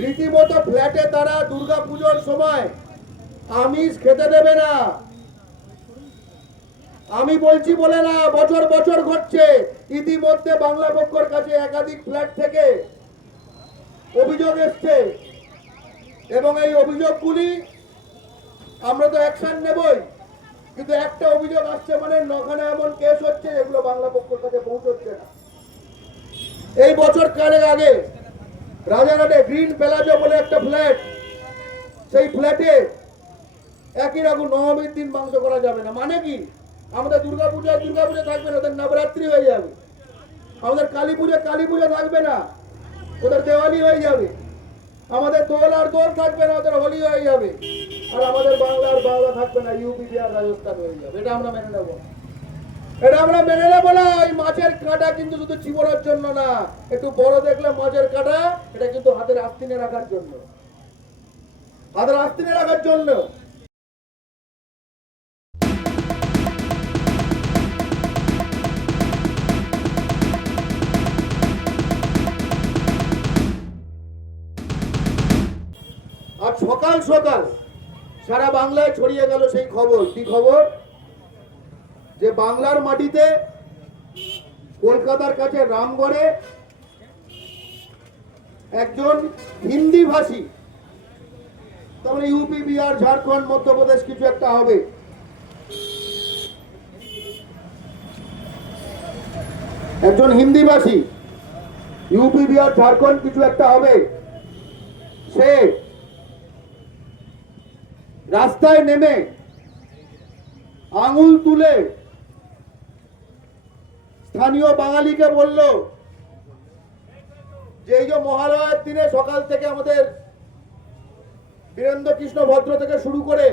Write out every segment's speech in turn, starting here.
রীতিমতো ফ্ল্যাটে তারা দুর্গা পুজোর সময় আমিষ খেতে দেবে না। আমি বলছি বলে না, বছর বছর ঘটছে, ইতিমধ্যে বাংলা পক্ষর কাছে একাধিক ফ্ল্যাট থেকে অভিযোগ এসছে। এবং এই অভিযোগগুলি আমরা তো অ্যাকশন নেবই, কিন্তু একটা অভিযোগ আসছে মানে নখানে এমন কেস হচ্ছে এগুলো বাংলা পক্ষর কাছে পৌঁছচ্ছে না। এই বছর কালের আগে রাজারহাটে গ্রিন প্যালাজো বলে একটা ফ্ল্যাট। সেই ফ্ল্যাটে একই রকম নবমীর দিন মাংস করা যাবে না। মানে কি? আমাদের দুর্গা পূজা দুর্গা থাকবে না, ওদের নবরাত্রি হয়ে যাবে। আমাদের কালী পুজো কালী পুজো থাকবে না। ওদের দেওয়ালি হয়ে যাবে। আমাদের দোল আর দোল থাকবে না, ওদের হোলি হয়ে যাবে। আর আমাদের বাংলা আর বাংলা থাকবে না, ইউপি, বিহার, রাজস্থান হয়ে যাবে। এটা আমরা মেনে নেব। এটা আমরা মেনে নেব না। ওই মাছের কাঁটা কিন্তু শুধু চিবড়ার জন্য না। একটু বড় দেখলে মাছের কাঁটা, এটা কিন্তু হাতের আস্তিনে রাখার জন্য। হাতের আস্তিনে রাখার জন্য। আর সকাল সকাল সারা বাংলায় ছড়িয়ে গেল সেই খবর। কি খবর? যে বাংলার মাটিতে কলকাতার কাছে রামগড়ে একজন হিন্দি ভাষী তারপরে ইউপি, বিহার, ঝাড়খণ্ড, মধ্যপ্রদেশ কিছু একটা হবে। একজন হিন্দি ভাষী ইউপি, বিহার, ঝাড়খণ্ড কিছু একটা হবে। সে রাস্তায় নেমে আঙুল তুলে স্থানীয় বাঙালিকে বলল যে এই যে মহালয়ার দিনে সকাল থেকে আমাদের বীরেন্দ্র কৃষ্ণ ভদ্র থেকে শুরু করে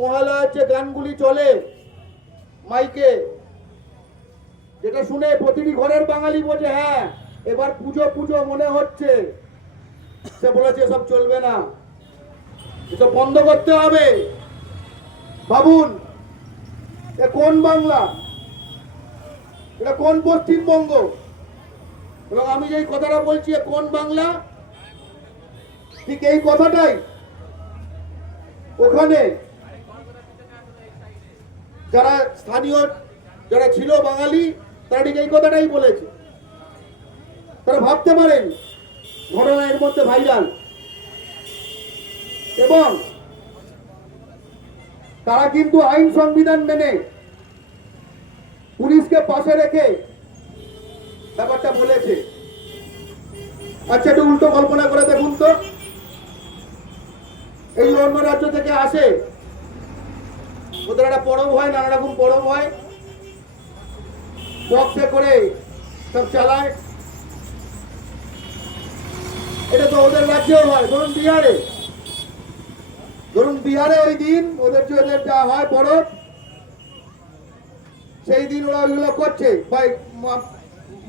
মহালয়ার যে গানগুলি চলে মাইকে, যেটা শুনে প্রতিটি ঘরের বাঙালি বোঝে হ্যাঁ এবার পুজো পুজো মনে হচ্ছে। সে বলেছে, এসব চলবে না। এসব বন্ধ করতে হবে। ভাবুন এ কোন বাংলা? এটা কোন পশ্চিমবঙ্গ? এবং আমি যেই কথাটা বলছি কোন বাংলা? ঠিক এই কথাটাই ওখানে যারা স্থানীয়, যারা ছিল বাঙালি, তারা ঠিক এই কথাটাই বলেছে। তারা ভাবতে পারেন, ঘটনা এর মধ্যে ভাইরাল এবং তারা কিন্তু আইন সংবিধান মেনে পুলিশকে পাশে রেখে ব্যাপারটা বলেছে। আচ্ছা একটু উল্টো কল্পনা করে দেখুন তো। এই অন্য রাজ্য থেকে আসে, ওদের একটা পরব হয়, নানা রকম পরব হয়। বক্সে করে সব চালায়। এটা তো ওদের রাজ্যেও হয়, ধরুন বিহারে। ধরুন বিহারে ওই দিন ওদের যে ওদের যা হয় পরব সেই দিন ওরা ওইগুলো করছে। ভাই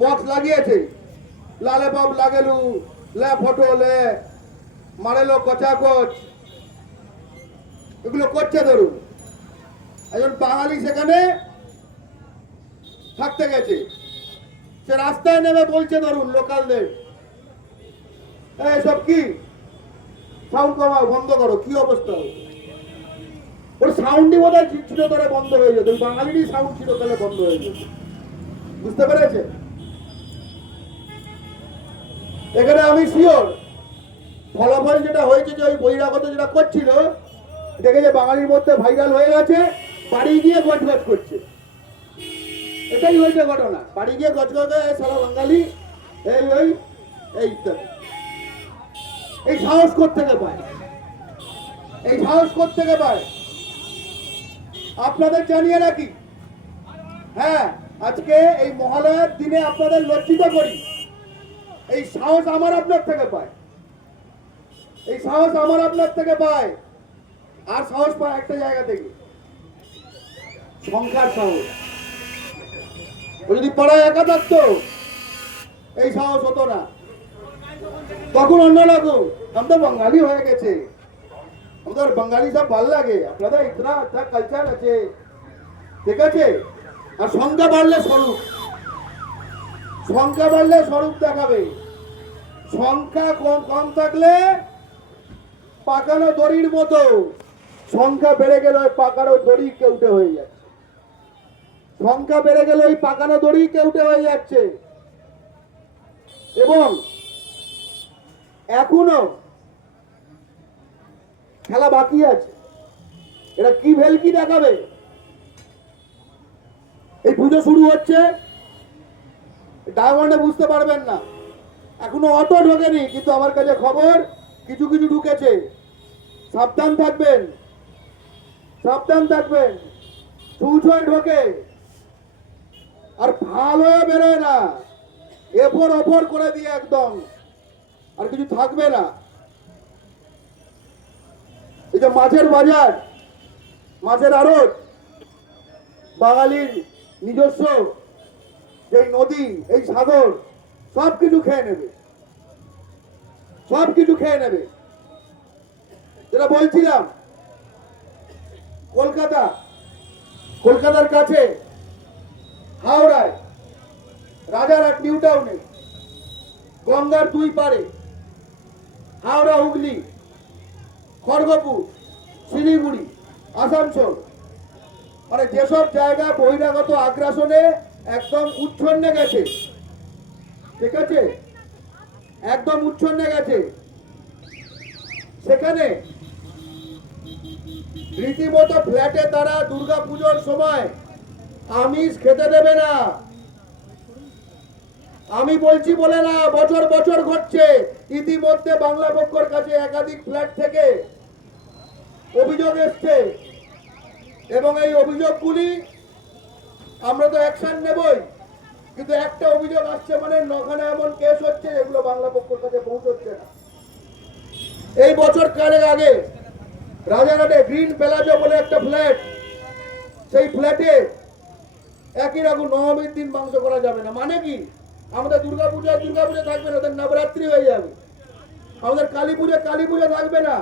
বক্স লাগিয়েছে। লালে বাব লাগেলু, লে ফটো, লে মারেলো কচা কচ এগুলো করছে ধরুন। একজন বাঙালি সেখানে থাকতে গেছে। সে রাস্তায় নেমে বলছে ধরুন লোকালদের সব কি? সাউন্ড কমাও, বন্ধ করো, কি অবস্থা? ওর সাউন্ডই বোধ হয় ধরে বন্ধ হয়ে যেত। বাঙালিরই সাউন্ড তাহলে বন্ধ হয়ে যেত। বুঝতে পেরেছে এখানে আমি শিওর ফলাফল যেটা হয়েছে যে ওই বহিরাগত যেটা করছিল দেখে যে বাঙালির মধ্যে ভাইরাল হয়ে গেছে বাড়ি গিয়ে গজ গজ করছে। এটাই হয়েছে ঘটনা। বাড়ি গিয়ে গজ গজ করে, "এই সালা বাঙালি এই ওই এই ইত্যাদি। এই সাহস থেকে পায়? এই সাহস থেকে পায়? আপনাদের জানিয়ে রাখি। হ্যাঁ আজকে এই মহালয়ার দিনে আপনাদের লজ্জিত করি। এই সাহস আমার আপনার থেকে পায়। এই সাহস আমার আপনার থেকে পায়। আর সাহস পায় একটা জায়গা থেকে। সংখ্যার সাহস। ও যদি পাড়ায় একা থাকতো, এই সাহস হতো না। তখন অন্য রকম আমরা বাঙালি হয়ে গেছে। আমাদের বাঙালি সব ভালো লাগে আপনাদের ইতনা আচ্ছা কালচার আছে ঠিক আছে আর সংখ্যা বাড়লে স্বরূপ সংখ্যা বাড়লে স্বরূপ দেখাবে সংখ্যা কম কম থাকলে পাকানো দড়ির মতো সংখ্যা বেড়ে গেলে ওই পাকানো দড়ি কেউটে হয়ে যাচ্ছে সংখ্যা বেড়ে গেলে ওই পাকানো দড়ি কেউটে হয়ে যাচ্ছে এবং এখনও খেলা বাকি আছে। এরা কি ভেলকি দেখাবে? এই পুজো শুরু হচ্ছে। ডায়মন্ডে বুঝতে পারবেন না। এখনও অটো ঢোকেনি, কিন্তু আমার কাছে খবর, কিছু কিছু ঢুকেছে। সাবধান থাকবেন। সাবধান থাকবেন। ছুঁচয় ঢোকে। আর ভালো বেরোয় না। এফর অফর করে দিয়ে একদম। আর কিছু থাকবে না। এই যে মাছের বাজার, মাছের আড়ত। বাঙালির নিজস্ব এই নদী, এই সাগর সব কিছু খেয়ে নেবে। সব কিছু খেয়ে নেবে। যেটা বলছিলাম, কলকাতা, কলকাতার কাছে হাওড়ায় রাজারহাট নিউ টাউনে গঙ্গার দুই পারে হাওড়া হুগলি খড়গপুর শিলিগুড়ি, আসানসোল। মানে যেসব জায়গা বহিরাগত আগ্রাসনে একদম উচ্ছন্নে গেছে, ঠিক আছে? একদম উচ্ছন্নে গেছে। সেখানে রীতিমতো ফ্ল্যাটে তারা দুর্গা পুজোর সময় আমিষ খেতে দেবে না। আমি বলছি বলে না, বছর বছর ঘটছে। ইতিমধ্যে বাংলা পক্ষর কাছে একাধিক ফ্ল্যাট থেকে অভিযোগ এসছে। এবং এই অভিযোগগুলি আমরা তো অ্যাকশন নেবই। কিন্তু একটা অভিযোগ আসছে মানে নখানে এমন কেস হচ্ছে এগুলো বাংলা পক্ষর কাছে পৌঁছচ্ছে না। এই বছর কারের আগে রাজারহাটে গ্রিন প্যালাজো বলে একটা ফ্ল্যাট, সেই ফ্ল্যাটে একই রকম নবমীর দিন মাংস করা যাবে না। মানে কি? আমাদের দুর্গা পূজা দুর্গা পূজা থাকবে না, ওদের নবরাত্রি হয়ে যাবে। আমাদের কালী পুজো কালী পুজো থাকবে না,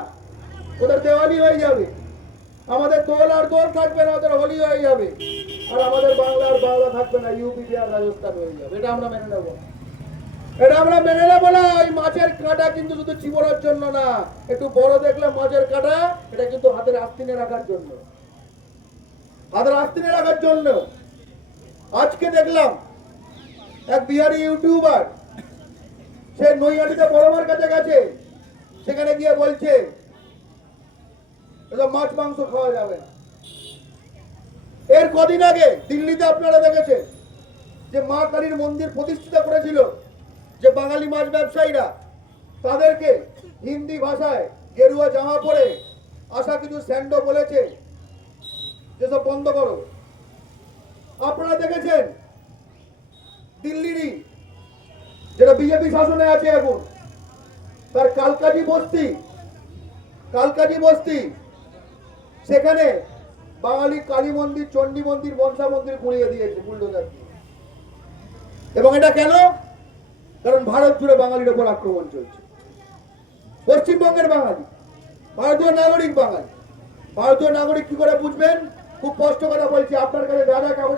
ওদের দেওয়ালি হয়ে যাবে। আমাদের দোল আর দোল থাকবে না, ওদের হোলি হয়ে যাবে। আর আমাদের বাংলা আর বাংলা থাকবে না, ইউপি, বিহার, রাজস্থান হয়ে যাবে। এটা আমরা মেনে নেব। এটা আমরা মেনে নেব না, ওই মাছের কাঁটা কিন্তু শুধু চিবড়ার জন্য না, একটু বড় দেখলে মাছের কাঁটা, এটা কিন্তু হাতের আস্তিনে রাখার জন্য। হাতের আস্তিনে রাখার জন্য। আজকে দেখলাম এক বিহারি ইউটিউবার, সে নৈহাটিতে বড়মার কাছে গেছে। সেখানে গিয়ে বলছে, এসব মাছ মাংস খাওয়া যাবে এর কদিন আগে দিল্লিতে আপনারা দেখেছেন যে মা কালীর মন্দির প্রতিষ্ঠিত করেছিল, যে বাঙালি মাছ ব্যবসায়ীরা, তাদেরকে হিন্দি ভাষায় গেরুয়া জামা পরে আসা কিছু স্যান্ডো বলেছে, যেসব বন্ধ করো। আপনারা দেখেছেন দিল্লিরই যেটা বিজেপি শাসনে আছে এখন। তার কালকাজি বস্তি কালকাজি বস্তি, সেখানে বাঙালি কালী মন্দির, চণ্ডী মন্দির, মনসা মন্দির গুঁড়িয়ে দিয়েছে বুলডোজার এবং এটা কেন? কারণ ভারত জুড়ে বাঙালির ওপর আক্রমণ চলছে। পশ্চিমবঙ্গের বাঙালি, ভারতীয় নাগরিক বাঙালি। ভারতীয় নাগরিক কি করে বুঝবেন? খুব কষ্ট কথা বলছি, আপনার কাছে যা যা কাগজ